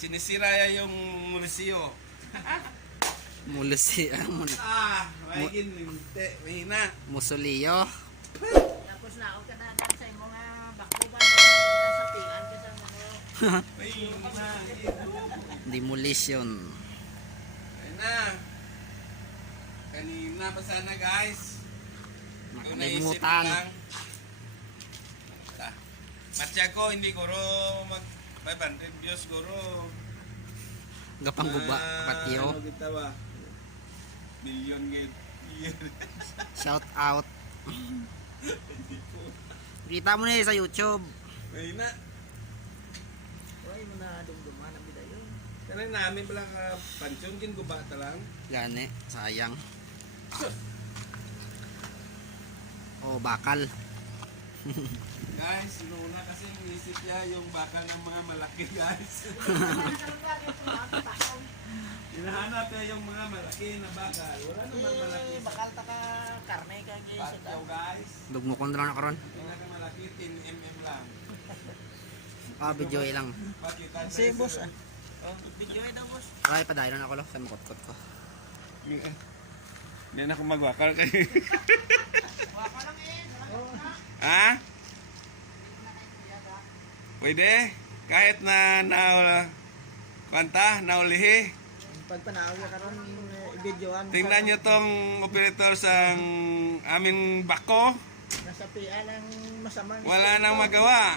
sinisira ya yung mulisyo. Mulisi. Mahigin, hindi, mahina. Musuliyo. Tapos naog ka na sa mga bakuban sa tingan ka sa ano. Mahina. Demolition. Ayun na. Kanina pa sana guys. Ikaw naisip Nakalimutan. lang. Matya ko, hindi ko mag 500 views guro. Gapang guba. Patyo. Ano kita ba? Million gid. Shout out. Kita mo na sa YouTube. Mahina. Oy, mo na dumduman ang bidayon. Kanang namin pala ka pansyon kin gubata lang. Gani. Sayang. Oh, bakal. Guys, una kasi inisip niya yung baka ng mga malaki guys. Hinahanap niya yung mga malaki na bakal. Wala naman malaki. Bakal ta ka karne ka Patyo guys. Dugmukon na lang karon. Pinakamalaki 10 mm lang. Video lang. Pakita Si boss Oh, video daw boss. Ay, padayon ako lo sa makot-kot ko. Hindi na ako magwakal kayo. Waka lang Ha? Pwede? Kahit na naulihi. Pag panawag ka ron i-videoan. Tingnan nyo tong operator sa aming bako. Nasa PA lang masamang. Wala nang magawa.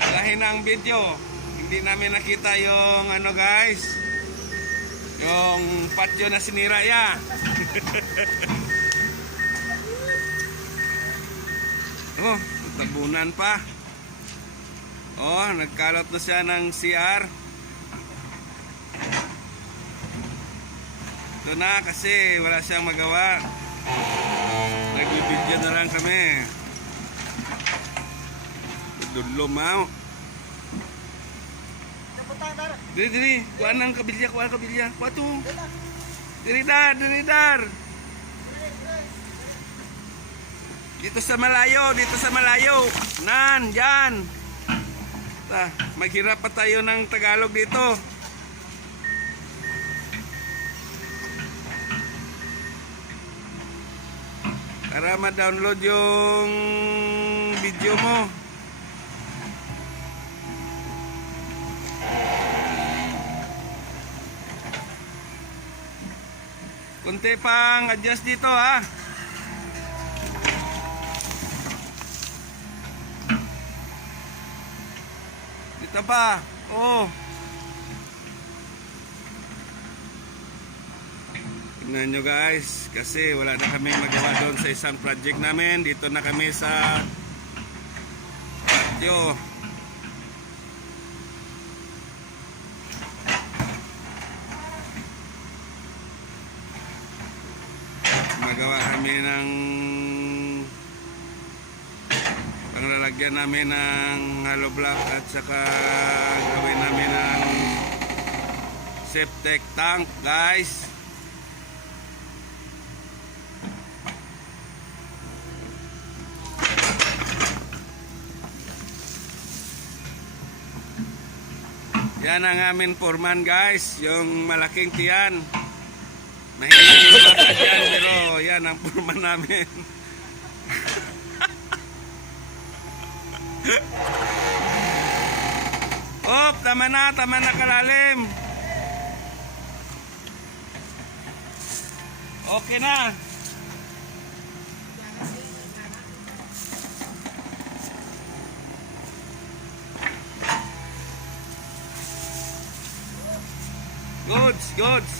Dahil na ang video. Hindi namin nakita yung ano guys. Yung patio na sinira ya. Oh, tabunan pa. Oh, nagkalot na siya ng CR. Ito na kasi wala siyang magawa. Nagbibidyo na lang kami. Dudlo mau. Diri, kuha ng kabilya, kuha ng kabilya. Kuha to. Diri dar. Dito sa malayo. Nan, yan. Maghirap pa tayo ng Tagalog dito. Para ma-download yung video mo. Kunti pang adjust dito ha. Dito pa. Oh. Tingnan nyo guys. Kasi wala na kami magawa doon sa isang project namin. Dito na kami sa patio. Magawa kami ng panglalagyan namin ng hollow block at saka gawin namin ng septic tank guys. Yan ang aming foreman guys, yung malaking tiyan. Mahilang yung bata dyan, pero yan ang foreman namin. Op, tama na kalalim. Okay na. Goods.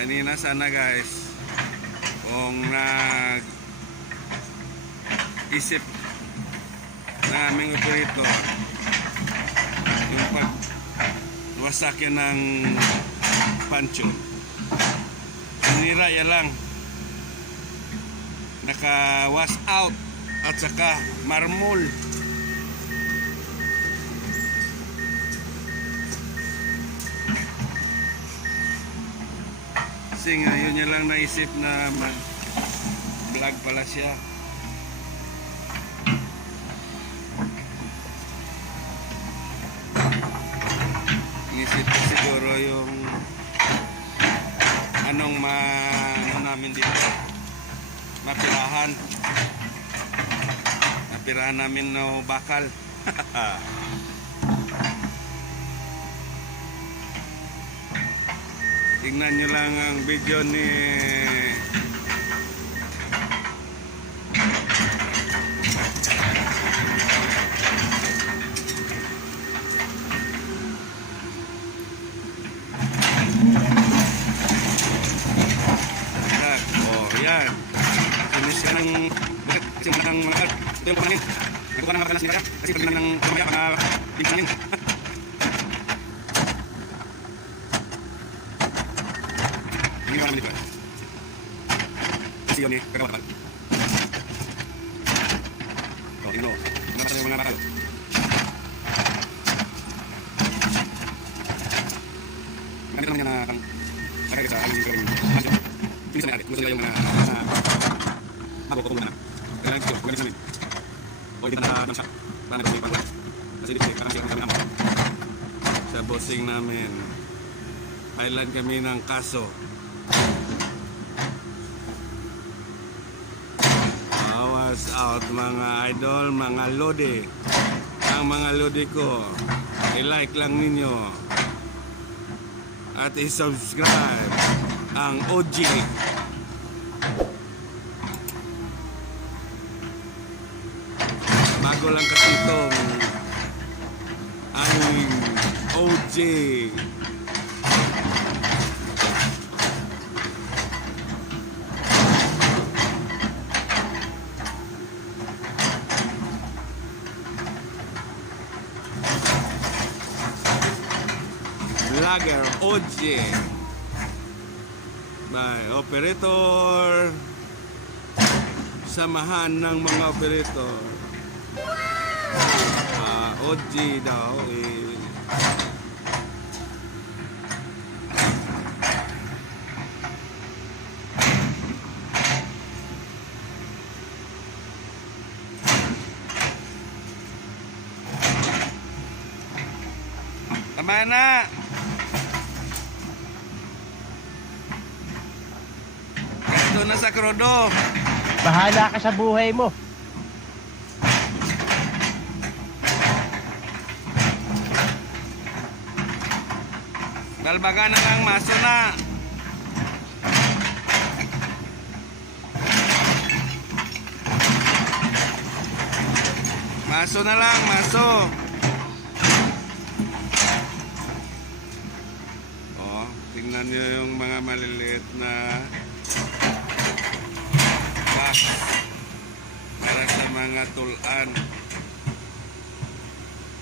Kanina sana guys, kung isip ng aming operator yung pagwasak yan ng pansyon, sinira yan lang, naka wash out at saka marmol. Kasi ngayon niya lang naisip na vlog pala siya. Ito siguro yung ano namin dito. Mapirahan. Napirahan namin no bakal. Tingnan nyo lang ang video ni yan. Finish ka ng bakit? Kasi mga ng mga ito yung kumanin. Nagkuha ng makalas nila kasi pag ng kumaya mga bigkanin. Hindi naman dito. Kasi yun eh, kagawa bakal. O, tingno. Mga tayo mga bakal. Gamit naman niya na nakagay sa aling gawin. Pinisan na gusto nila yung mga maboko na kailangan ito, pagkanis namin o hindi na siya para nagawin pangwa kasi dito parang siya kami amo sa bossing namin island kami ng kaso awas out mga idol, mga lodi ang mga lodi ko i-like lang ninyo at i-subscribe ang OG bago lang kasi itong aming OG vlogger OG by operator samahan ng mga operator OG daw eh. Tama na. Ito na sa Krodo. Bahala ka sa buhay mo. Dalbaga na ng maso na. Maso na lang, maso. Oh, tingnan niyo yung mga maliliit na box para sa mga tulan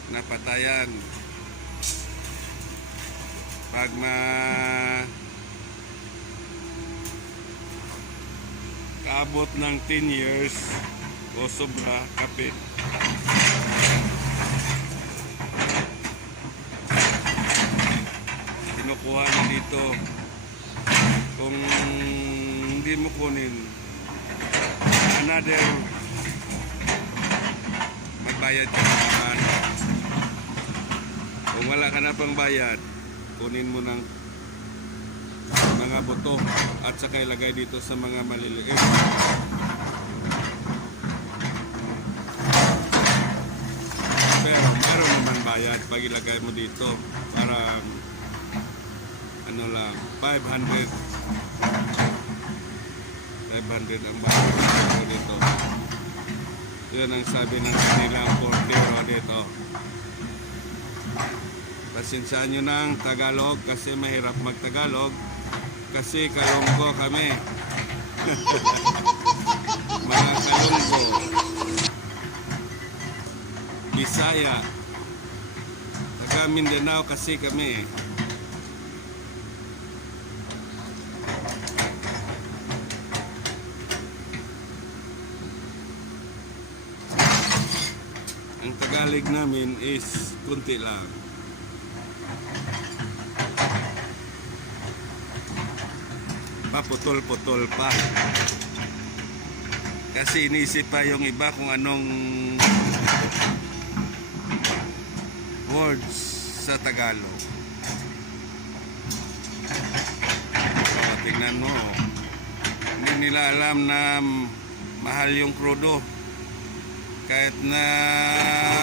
na patayan. Pag kaabot ng 10 years o sobra kapit kinukuha na dito kung hindi mo kunin another magbayad ka naman kung wala ka na pang bayad kunin mo ng mga buto at saka ilagay dito sa mga maliliit. Pero meron naman bayad pag ilagay mo dito para ano lang 500 ang bayad dito. Yun ang sabi ng kanilang portero dito. Pasensyaan nyo ng Tagalog kasi mahirap mag-Tagalog kasi kalunggo kami. Mga kalunggo. Bisaya. Taga Mindanao kasi kami. Ang Tagalog namin is kunti lang. Paputol-putol pa. Kasi inisip pa yung iba kung anong words sa Tagalog. Oh, tingnan mo. Hindi nila alam na mahal yung krudo. Kahit na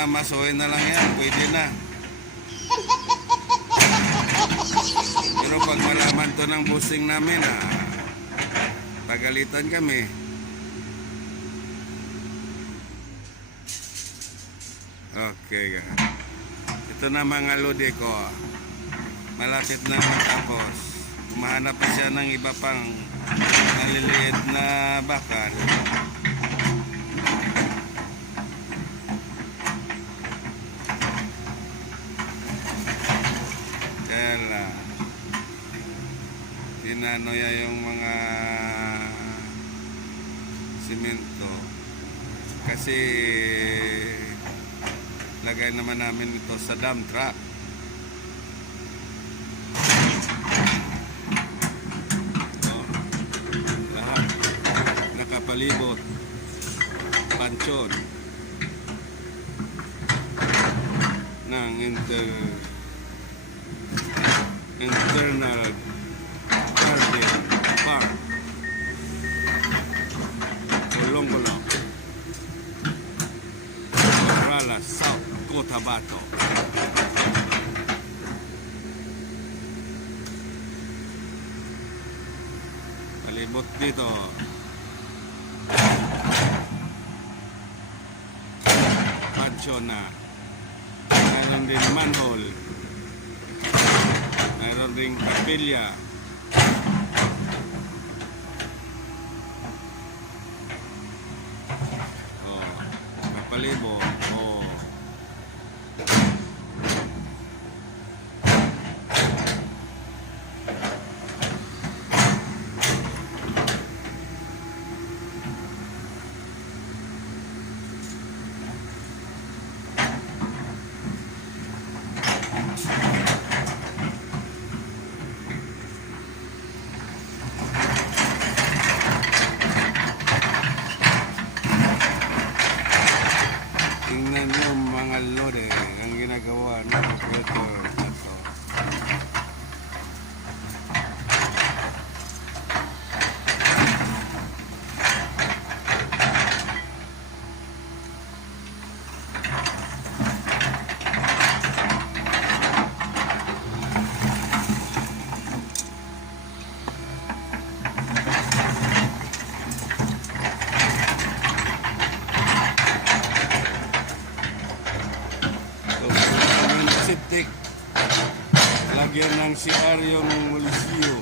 masuhin na lang yan, pwede na. Pero pag malaman to ng bossing namin, pagalitan kami. Okay. Ito na mga lodi ko. Malapit na matapos. Umahanap pa siya ng iba pang maliliit na bakal. Kaya tinano niya yung mga simento kasi lagay naman namin ito sa dump truck. Oh, lahat nakapalibot pansyon ng internal garden park Olonggolong, Rala, South Cotabato. Palibot dito pansyon na mayroon din manhole, mayroon din kapilya. Kapalibo. Oh. Tingnan nyo mga lode ang ginagawa ng operator na to. Septic. Lagyan ng CR yung mulisyo.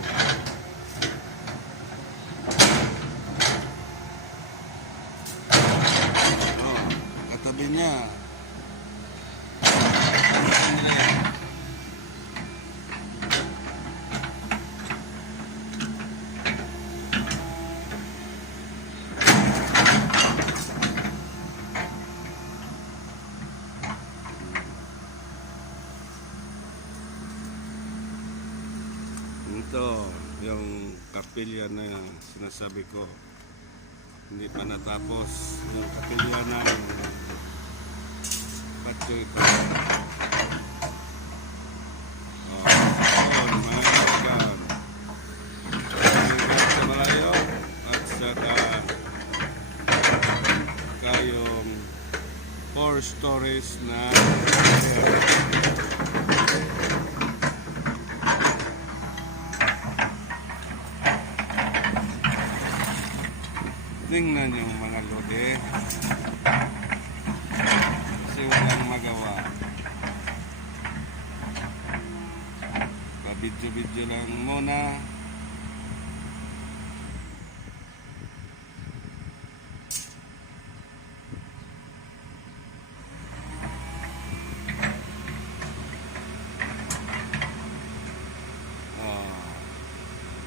Oh, katabi niya. Ito, yung kapilya na sinasabi ko. Hindi pa natapos yung kapilya ng patyo ito. Oh, mga ilagan. Ilagan sa malayo at saka kayong 4 stories na tingnan yung mga lode kasi walang magawa, pabidyo-bidyo lang muna.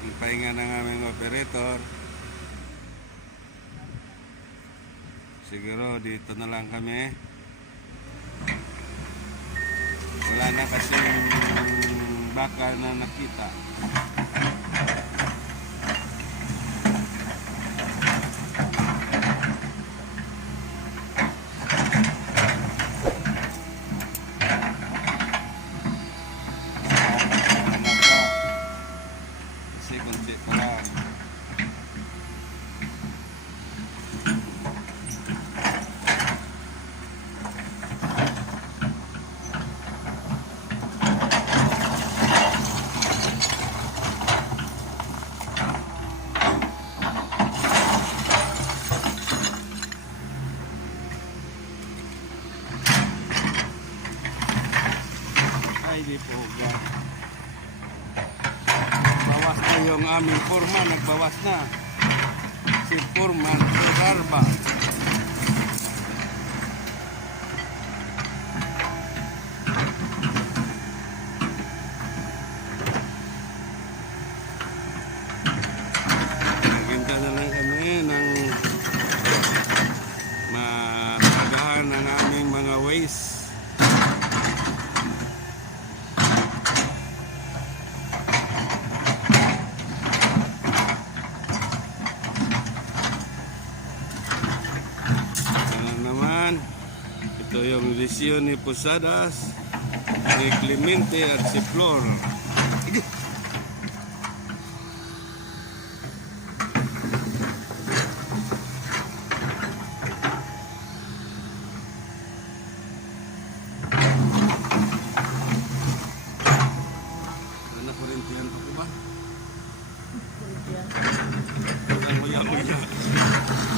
Yung pahinga ng aming operator. Siguro dito na lang kami. Wala na kasing baka na nakita. Ay, di po ga. Bawas na yung aming foreman, nagbawas na. Si foreman Garba. Naghintay na lang kami ng maagahan ng aming mga waste. Naman, ito yung Lisyon ni Posadas, ni Clemente at si Flor. Sana kurintihan pa ko ba? Nanguya-uya.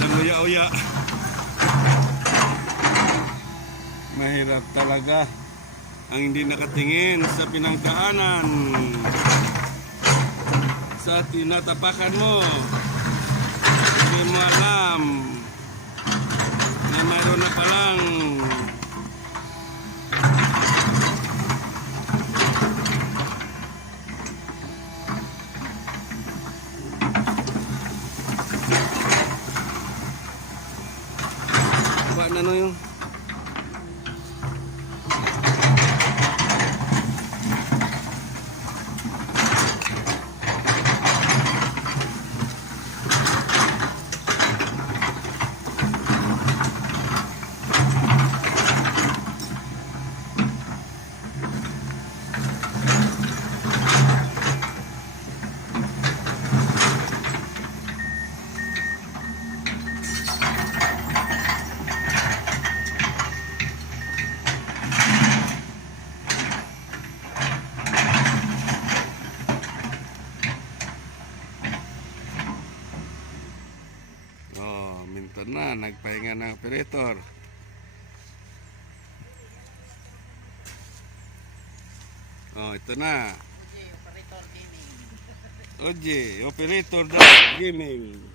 Nanguya-uya. Mahirap talaga ang hindi nakatingin sa pinangkaanan, sa tinatapakan mo. Hindi mo alam na mayroon na palang ba na no yung minto na, nagpahinga ng operator. Ito na. Okay, operator gaming. Oje, operator na gaming.